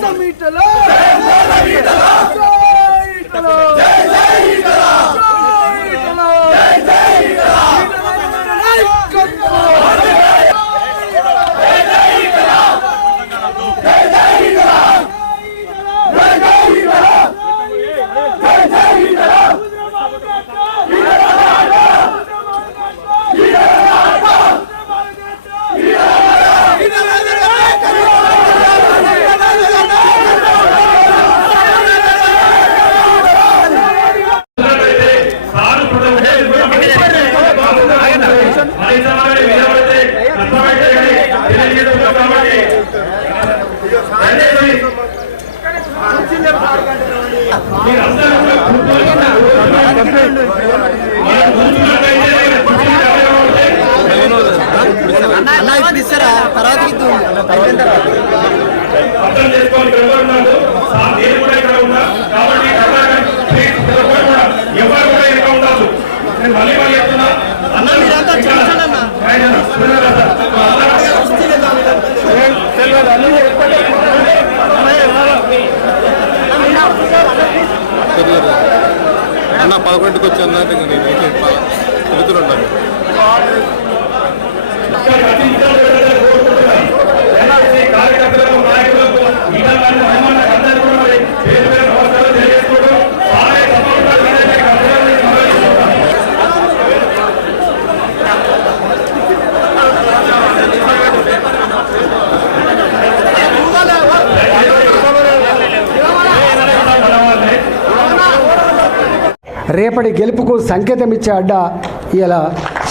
జై జై ఈటలో జై జై ఈటలో అన్న ఇప్పుడు ఇస్తారా తర్వాత అర్థం చేసుకోవాలి ఇక్కడ ఎవరు ఉన్నాడు అన్న పదకొండుకి వచ్చి అన్నట్టు నేను తిరుగుతుంటాను రేపటి గెలుపుకు సంకేతం ఇచ్చే అడ్డ ఇలా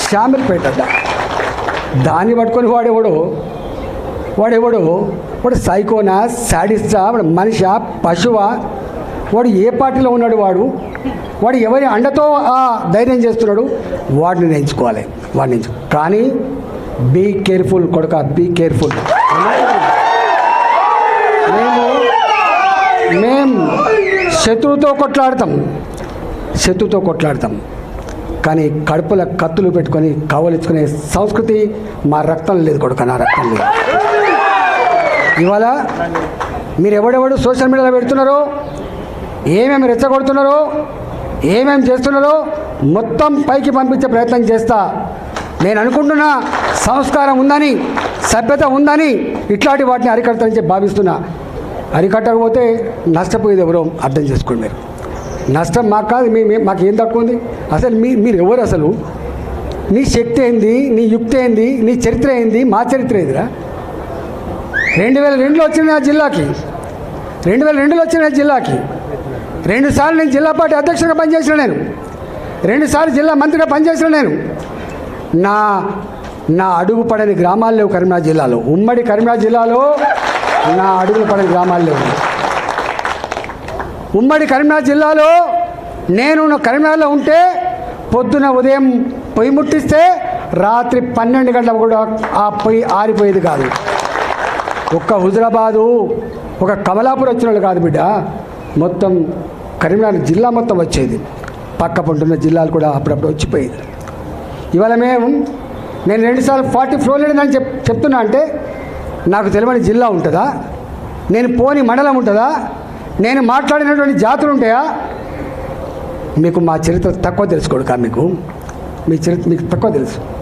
శామిల్పేట అడ్డ దాన్ని పట్టుకొని వాడేవాడు వాడేవాడు వాడు సైకోనా శాడిస్టా వాడు మనిషా పశువా వాడు ఏ పార్టీలో ఉన్నాడు వాడు వాడు ఎవరి అండతో ఆ ధైర్యం చేస్తున్నాడు వాడిని నేర్చుకోవాలి వాడిని నేర్చు కానీ బీ కేర్ఫుల్ కొడుక బీ కేర్ఫుల్ మేము మేము శత్రువుతో కొట్లాడతాం శత్రుతో కొట్లాడతాం కానీ కడుపుల కత్తులు పెట్టుకొని కవలించుకునే సంస్కృతి మా రక్తం లేదు కొడుకు నా రక్తం లేదు ఇవాళ మీరు ఎవడెవడు సోషల్ మీడియాలో పెడుతున్నారో ఏమేమి రెచ్చగొడుతున్నారో ఏమేమి చేస్తున్నారో మొత్తం పైకి పంపించే ప్రయత్నం చేస్తా నేను అనుకుంటున్నా సంస్కారం ఉందని సభ్యత ఉందని ఇట్లాంటి వాటిని అరికడతారని చెప్పి భావిస్తున్నా అరికట్టకపోతే నష్టపోయేది ఎవరో అర్థం చేసుకోండి మీరు నష్టం మాకు కాదు మేము మాకు ఏం తక్కువ ఉంది అసలు మీ మీరు ఎవరు అసలు నీ శక్తి ఏంది నీ యుక్తి ఏంది నీ చరిత్ర ఏంది మా చరిత్ర ఏందిరా రెండు వేల రెండులో వచ్చిన నా జిల్లాకి రెండు వేల రెండులో వచ్చిన నా జిల్లాకి రెండుసార్లు నేను జిల్లా పార్టీ అధ్యక్షుడిగా పనిచేసిన నేను రెండుసార్లు జిల్లా మంత్రిగా పనిచేసిన నేను నా నా అడుగు పడని గ్రామాలు లేవు కరీంనగర్ జిల్లాలో ఉమ్మడి కరీంనగర్ జిల్లాలో నా అడుగు పడని గ్రామాలు లేవు ఉమ్మడి కరీంనగర్ జిల్లాలో నేను కరీంనగర్లో ఉంటే పొద్దున ఉదయం పొయ్యి ముట్టిస్తే రాత్రి పన్నెండు గంటల కూడా ఆ పొయ్యి ఆరిపోయేది కాదు ఒక్క హుజరాబాదు ఒక కమలాపూర్ వచ్చిన వాళ్ళు కాదు బిడ్డ మొత్తం కరీంనగర్ జిల్లా మొత్తం వచ్చేది పక్క పంటున్న జిల్లాలు కూడా అప్పుడప్పుడు వచ్చిపోయేది ఇవాళ మేము నేను రెండుసార్లు ఫార్టీ ఫ్లోర్ లేదని చెప్ చెప్తున్నా అంటే నాకు తెలియని జిల్లా ఉంటుందా నేను పోని మండలం ఉంటుందా నేను మాట్లాడినటువంటి జాతులు ఉంటాయా మీకు మా చరిత్ర తక్కువ తెలుసుకోడు కా మీకు మీ చరిత్ర మీకు తక్కువ తెలుసు